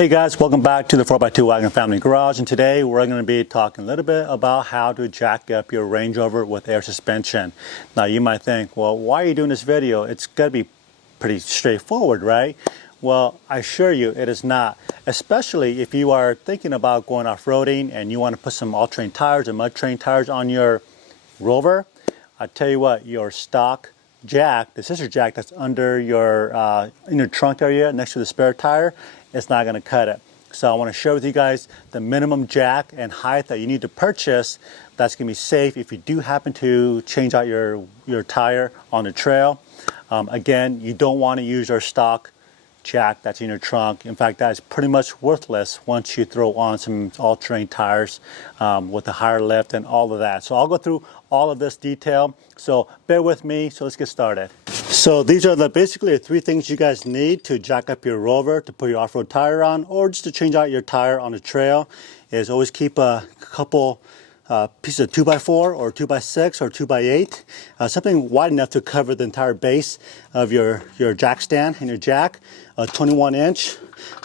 Hey guys, welcome back to the 4x2 Wagon Family Garage, and today we're going to be talking a little bit about how to jack up your Range Rover with air suspension. Now you might think, well, why are you doing this video? It's got to be pretty straightforward, right? Well, I assure you it is not, especially if you are thinking about going off-roading and you want to put some all-terrain tires or mud-terrain tires on your Rover. I tell you what, your stock jack, the scissor jack that's under your in your trunk area next to the spare tire, it's not going to cut it. So I want to share with you guys the minimum jack and height that you need to purchase that's going to be safe if you do happen to change out your tire on the trail. Again, you don't want to use your stock jack that's in your trunk. In fact, that is pretty much worthless once you throw on some all-terrain tires with a higher lift and all of that. So I'll go through all of this detail, so bear with me. So let's get started. So these are basically the three things you guys need to jack up your Rover, to put your off-road tire on, or just to change out your tire on the trail. Is always keep a couple pieces of 2x4 or 2x6 or 2x8, something wide enough to cover the entire base of your jack stand and your jack. 21 inch,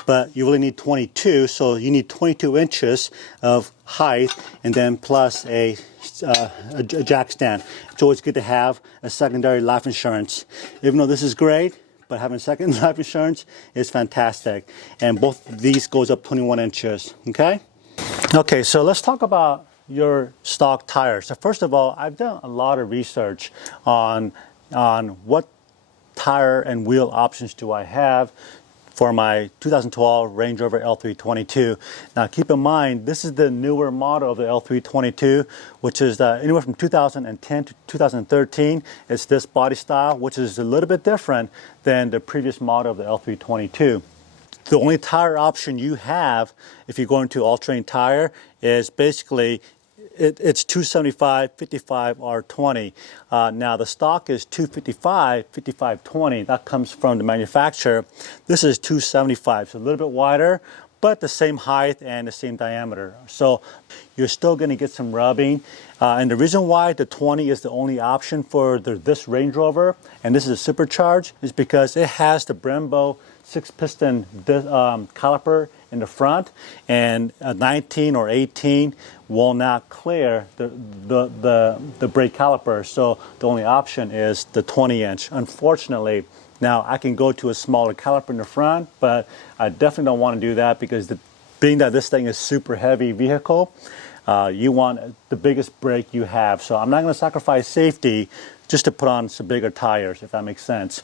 but you really need 22, so you need 22 inches of height, and then plus a jack stand. It's always good to have a secondary life insurance. Even though this is great, but having second life insurance is fantastic. And both of these goes up 21 inches, okay? Okay, so let's talk about your stock tires. So first of all, I've done a lot of research on what tire and wheel options do I have for my 2012 Range Rover L322. Now keep in mind, this is the newer model of the L322, which is anywhere from 2010 to 2013. It's this body style, which is a little bit different than the previous model of the L322. The only tire option you have if you go into all-terrain tire is basically it's 275, 55, or 20. Now the stock is 255, 55, 20. That comes from the manufacturer. This is 275, so a little bit wider, but the same height and the same diameter. So you're still going to get some rubbing. And the reason why the 20 is the only option for this Range Rover, and this is a supercharged, is because it has the Brembo 6-piston caliper in the front, and a 19 or 18 will not clear the brake caliper. So the only option is the 20 inch, unfortunately. Now I can go to a smaller caliper in the front, but I definitely don't want to do that because being that this thing is super heavy vehicle, you want the biggest brake you have. So I'm not going to sacrifice safety just to put on some bigger tires, if that makes sense.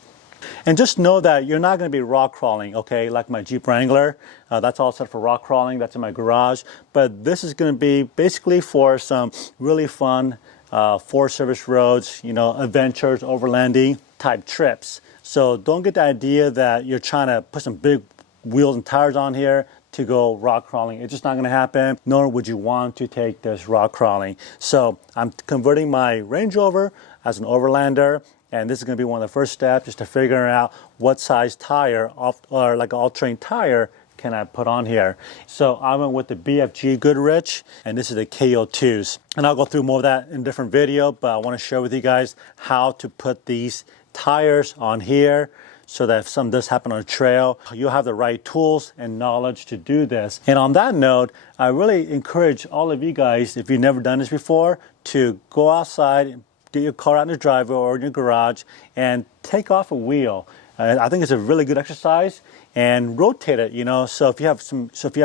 And just know that you're not going to be rock crawling, okay, like my Jeep Wrangler. That's all set for rock crawling. That's in my garage. But this is going to be basically for some really fun Forest Service roads, you know, adventures, overlanding type trips. So don't get the idea that you're trying to put some big wheels and tires on here to go rock crawling. It's just not going to happen, nor would you want to take this rock crawling. So I'm converting my Range Rover as an overlander. And this is going to be one of the first steps, just to figure out what size tire, or like an all-terrain tire, can I put on here. So I went with the BFG Goodrich, and this is the KO2s. And I'll go through more of that in a different video, but I want to share with you guys how to put these tires on here so that if something does happen on a trail, you'll have the right tools and knowledge to do this. And on that note, I really encourage all of you guys, if you've never done this before, to go outside, get your car out in the driveway or in your garage and take off a wheel. I think it's a really good exercise, and rotate it, you know. So if you have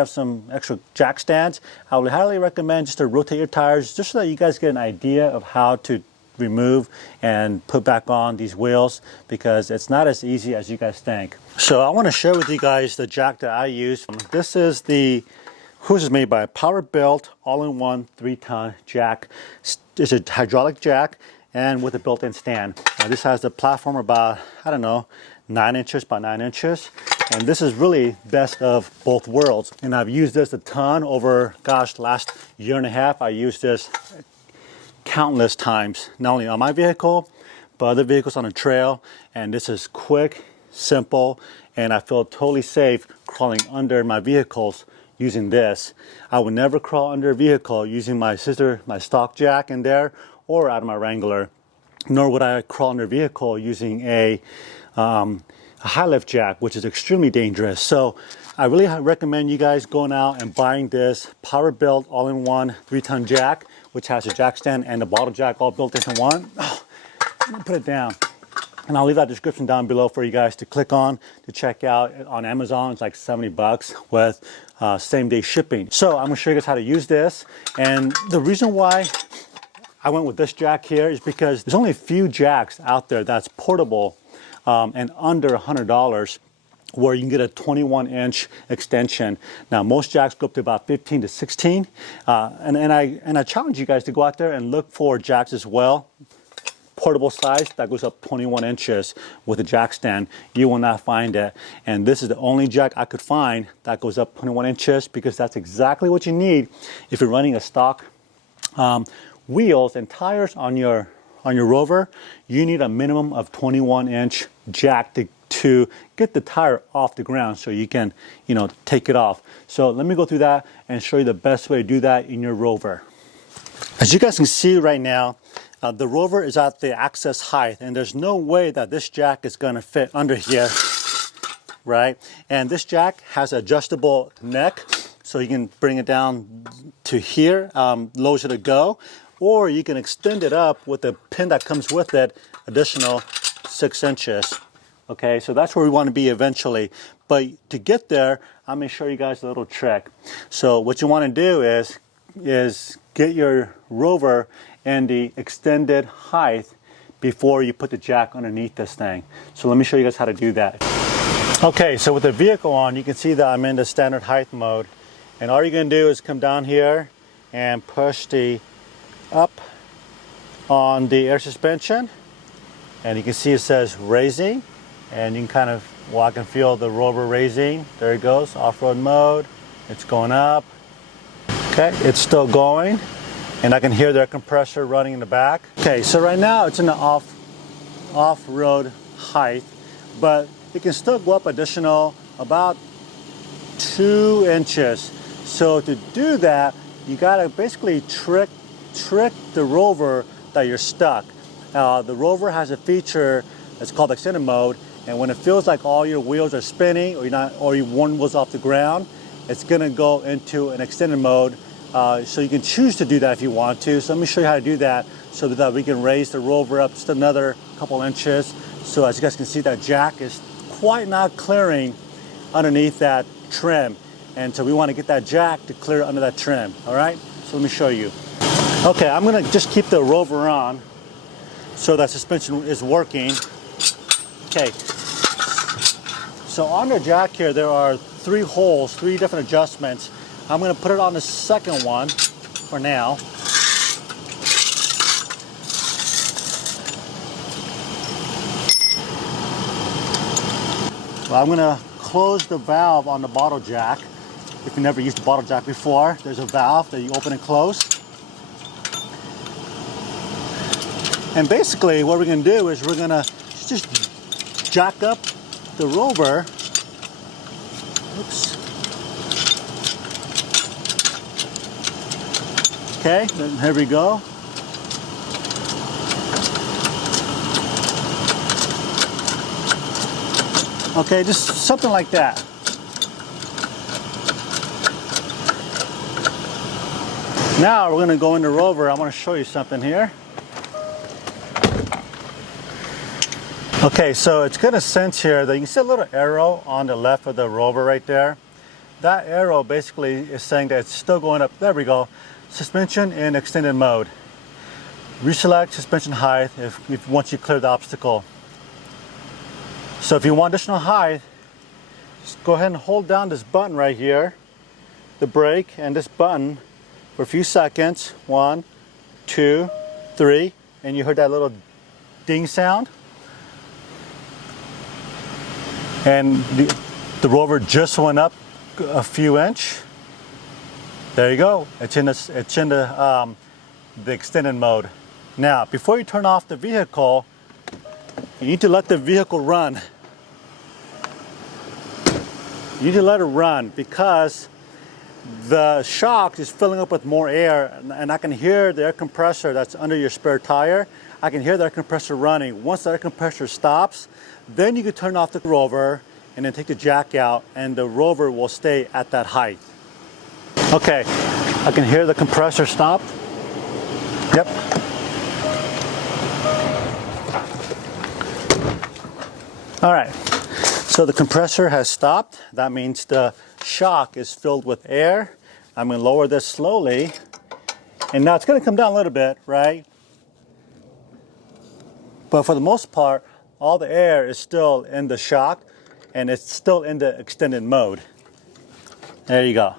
some extra jack stands, I would highly recommend just to rotate your tires, just so that you guys get an idea of how to remove and put back on these wheels, because it's not as easy as you guys think. So I want to share with you guys the jack that I use. This is made by Powerbuilt all-in-one 3-ton jack. It's a hydraulic jack and with a built-in stand. This has the platform about, I don't know, 9 inches by 9 inches. And this is really best of both worlds. And I've used this a ton over, gosh, last year and a half. I used this countless times, not only on my vehicle, but other vehicles on the trail. And this is quick, simple, and I feel totally safe crawling under my vehicles using this. I would never crawl under a vehicle using my stock jack in there, or out of my Wrangler, nor would I crawl under a vehicle using a a high lift jack, which is extremely dangerous. So I really recommend you guys going out and buying this Powerbuilt all-in-one 3-ton jack, which has a jack stand and a bottle jack all built into one. Oh, let me put it down. And I'll leave that description down below for you guys to click on to check out on Amazon. It's like 70 bucks with same day shipping. So I'm gonna show you guys how to use this. And the reason why I went with this jack here is because there's only a few jacks out there that's portable and under $100 where you can get a 21-inch extension. Now, most jacks go up to about 15 to 16. And I challenge you guys to go out there and look for jacks as well. Portable size that goes up 21 inches with a jack stand. You will not find it. And this is the only jack I could find that goes up 21 inches because that's exactly what you need if you're running a stock wheels and tires on your Rover. You need a minimum of 21-inch jack to get the tire off the ground so you can, take it off. So let me go through that and show you the best way to do that in your Rover. As you guys can see right now, the Rover is at the access height, and there's no way that this jack is going to fit under here, right? And this jack has adjustable neck, so you can bring it down to here, lows it to go, or you can extend it up with the pin that comes with it, additional 6 inches. Okay, so that's where we want to be eventually. But to get there, I'm going to show you guys a little trick. So what you want to do is get your Rover in the extended height before you put the jack underneath this thing. So let me show you guys how to do that. Okay, so with the vehicle on, you can see that I'm in the standard height mode. And all you're going to do is come down here and push the up on the air suspension. And you can see it says raising. And you can kind of walk and feel the Rover raising. There it goes, off-road mode. It's going up. Okay, it's still going. And I can hear their compressor running in the back. Okay, so right now it's in the off-road height, but it can still go up additional about 2 inches. So to do that, you gotta basically trick the Rover that you're stuck. The Rover has a feature that's called extended mode, and when it feels like all your wheels are spinning or your one wheel's off the ground, it's gonna go into an extended mode. So you can choose to do that if you want to. So let me show you how to do that so that we can raise the Rover up just another couple inches. So as you guys can see, that jack is quite not clearing underneath that trim. And so we want to get that jack to clear under that trim. All right, so let me show you. Okay, I'm gonna just keep the Rover on so that suspension is working. Okay, so on the jack here, there are 3 holes, 3 different adjustments. I'm going to put it on the second one for now. Well, I'm going to close the valve on the bottle jack. If you never used the bottle jack before, there's a valve that you open and close. And basically what we're going to do is we're going to just jack up the Rover. Oops. Okay, here we go. Okay, just something like that. Now we're going to go in the Rover. I want to show you something here. Okay, so it's going to sense here that you can see a little arrow on the left of the Rover right there. That arrow basically is saying that it's still going up. There we go. Suspension in extended mode. Reselect suspension height if once you clear the obstacle. So if you want additional height, just go ahead and hold down this button right here, the brake, and this button for a few seconds. 1, 2, 3, and you heard that little ding sound. And the Rover just went up a few inches. There you go. It's in the extended mode. Now, before you turn off the vehicle, you need to let the vehicle run. You need to let it run because the shock is filling up with more air, and I can hear the air compressor that's under your spare tire. I can hear the air compressor running. Once the air compressor stops, then you can turn off the Rover and then take the jack out, and the Rover will stay at that height. Okay, I can hear the compressor stop. Yep. All right, so the compressor has stopped. That means the shock is filled with air. I'm going to lower this slowly, and now it's going to come down a little bit, right? But for the most part, all the air is still in the shock, and it's still in the extended mode. There you go.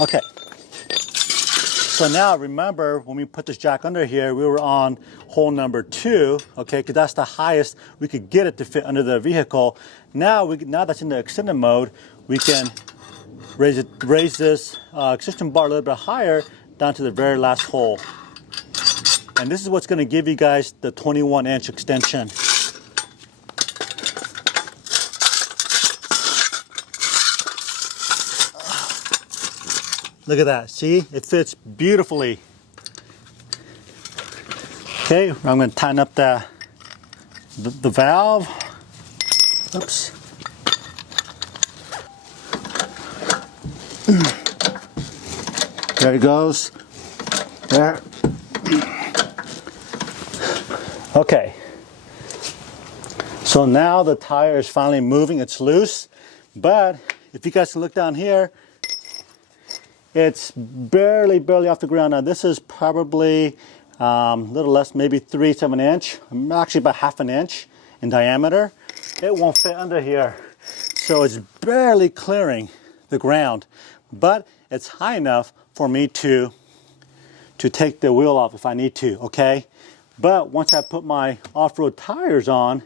Okay. So now remember, when we put this jack under here, we were on hole number 2, okay, because that's the highest we could get it to fit under the vehicle. Now that's in the extended mode, we can raise this extension bar a little bit higher down to the very last hole. And this is what's going to give you guys the 21-inch extension. Look at that, see? It fits beautifully. Okay, I'm going to tighten up the valve. Oops. There it goes. There. Okay. So now the tire is finally moving, it's loose. But if you guys can look down here, it's barely off the ground. Now this is probably a little less, maybe 3/7 inch, actually about 1/2 inch in diameter. It won't fit under here. So it's barely clearing the ground, but it's high enough for me to take the wheel off if I need to, okay? But once I put my off-road tires on,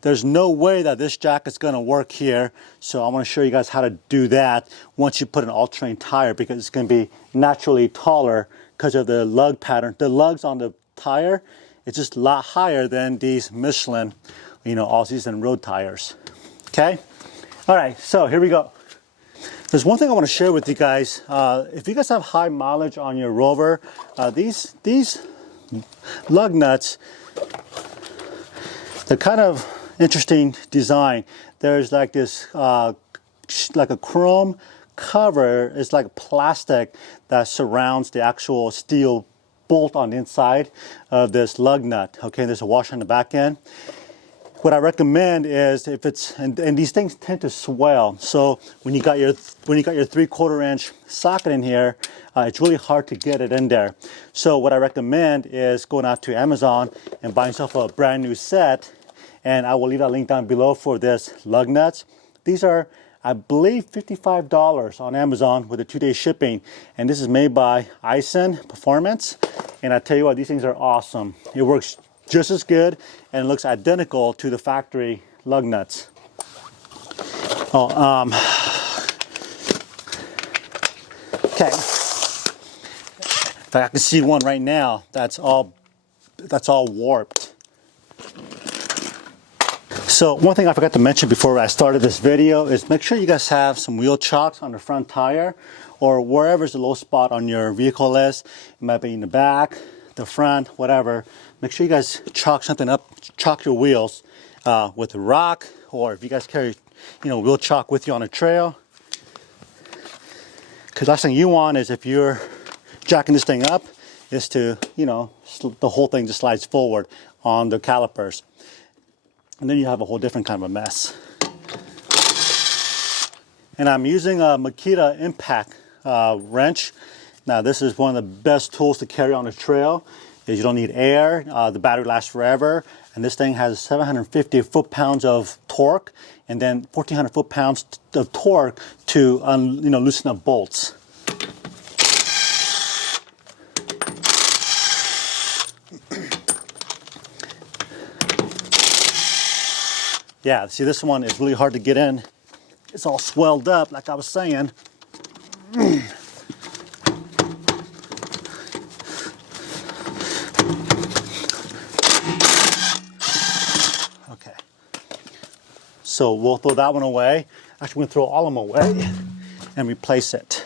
there's no way that this jack is going to work here. So I want to show you guys how to do that once you put an all-terrain tire, because it's going to be naturally taller because of the lug pattern. The lugs on the tire, it's just a lot higher than these Michelin, all-season road tires. Okay? All right, so here we go. There's one thing I want to share with you guys. If you guys have high mileage on your Rover, these lug nuts, they're kind of interesting design. There's like this, like a chrome cover. It's like plastic that surrounds the actual steel bolt on the inside of this lug nut. Okay, there's a washer on the back end. What I recommend is if it's, and these things tend to swell. So when you got your 3/4 inch socket in here, it's really hard to get it in there. So what I recommend is going out to Amazon and buying yourself a brand new set. And I will leave that link down below for this lug nuts. These are, I believe, $55 on Amazon with a 2-day shipping. And this is made by Eisen Performance. And I tell you what, these things are awesome. It works just as good and it looks identical to the factory lug nuts. Okay. In fact, I can see one right now that's all warped. So one thing I forgot to mention before I started this video is make sure you guys have some wheel chocks on the front tire or wherever's the low spot on your vehicle is. It might be in the back, the front, whatever. Make sure you guys chalk something up, chalk your wheels with a rock, or if you guys carry, wheel chalk with you on a trail. Because last thing you want is if you're jacking this thing up is to, the whole thing just slides forward on the calipers. And then you have a whole different kind of a mess. And I'm using a Makita impact wrench. Now this is one of the best tools to carry on a trail. Is you don't need air, the battery lasts forever, and this thing has 750 foot-pounds of torque, and then 1,400 foot-pounds of torque to loosen up bolts. Yeah, see, this one is really hard to get in. It's all swelled up, like I was saying. So we'll throw that one away. Actually, we're gonna throw all of them away. and replace it.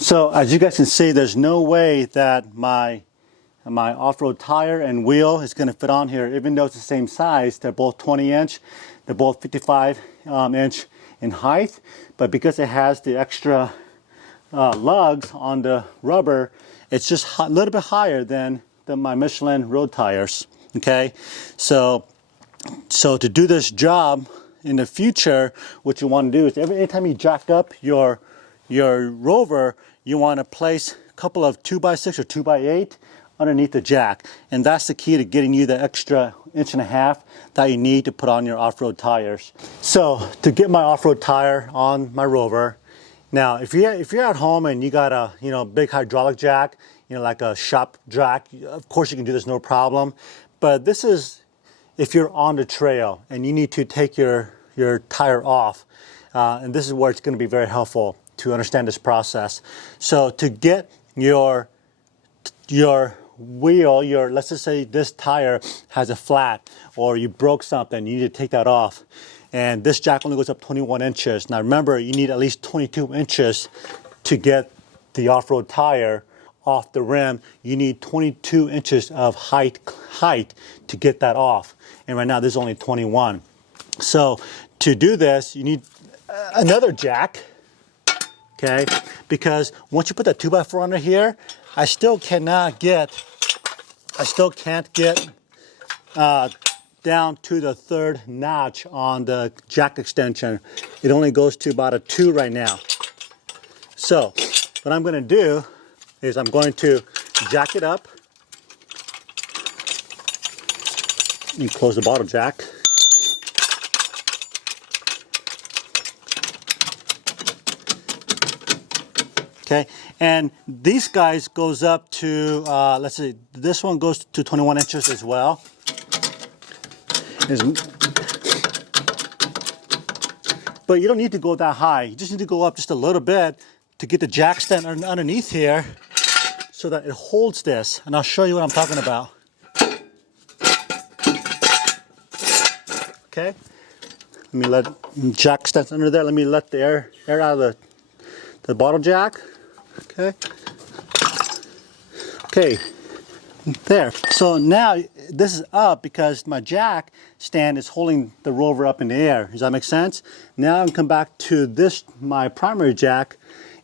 So as you guys can see, there's no way that my off-road tire and wheel is going to fit on here, even though it's the same size. They're both 20-inch, they're both 55-inch in height, but because it has the extra lugs on the rubber, it's just a little bit higher than my Michelin road tires. Okay, so to do this job in the future, what you want to do is anytime you jack up your Rover, you want to place a couple of 2x6 or 2x8 underneath the jack, and that's the key to getting you the extra 1.5 inches that you need to put on your off-road tires. So to get my off-road tire on my Rover, now if you're at home and you got a big hydraulic jack, like a shop jack, of course you can do this no problem. But this is if you're on the trail and you need to take your tire off, and this is where it's going to be very helpful to understand this process. So to get your wheel, let's just say this tire has a flat or you broke something, you need to take that off. And this jack only goes up 21 inches. Now remember, you need at least 22 inches to get the off-road tire off the rim. You need 22 inches of height to get that off. And right now there's only 21. So to do this, you need another jack. Okay, because once you put that 2x4 under here, I still can't get down to the third notch on the jack extension. It only goes to about a 2 right now. So what I'm going to do is I'm going to jack it up. Let me close the bottle jack. Okay, and these guys goes up to, let's see, this one goes to 21 inches as well. But you don't need to go that high. You just need to go up just a little bit to get the jack stand underneath here so that it holds this. And I'll show you what I'm talking about. Okay, let me let jack stand under there. Let me let the air out of the bottle jack. Okay, there. So now this is up because my jack stand is holding the Rover up in the air. Does that make sense? Now I can come back to this, my primary jack,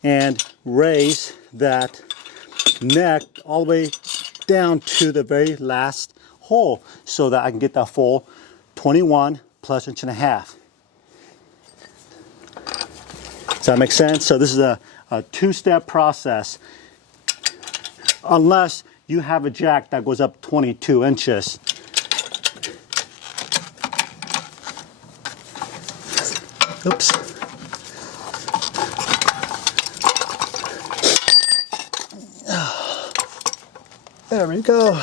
and raise that neck all the way down to the very last hole so that I can get that full 21 plus 1.5 inches. Does that make sense? So this is a two-step process, unless you have a jack that goes up 22 inches. Oops. There we go.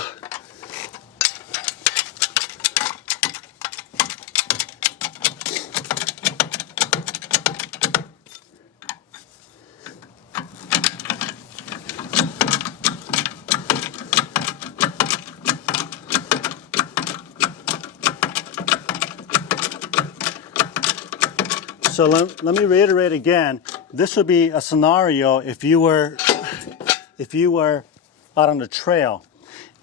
So let me reiterate again. This would be a scenario if you were out on the trail.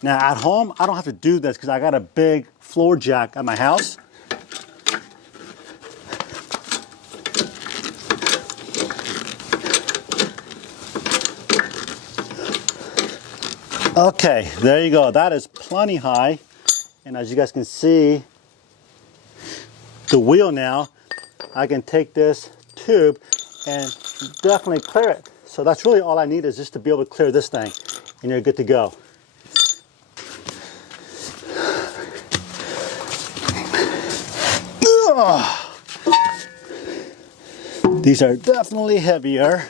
Now at home, I don't have to do this because I got a big floor jack at my house. Okay, there you go. That is plenty high. And as you guys can see, the wheel now, I can take this tube and definitely clear it. So that's really all I need, is just to be able to clear this thing, and you're good to go. These are definitely heavier.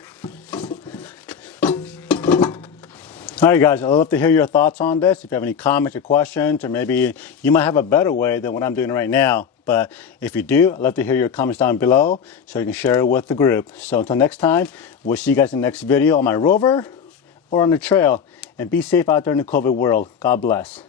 All right, guys, I'd love to hear your thoughts on this. If you have any comments or questions, or maybe you might have a better way than what I'm doing right now. But if you do, I'd love to hear your comments down below so you can share it with the group. So until next time, we'll see you guys in the next video on my Rover or on the trail. And be safe out there in the COVID world. God bless.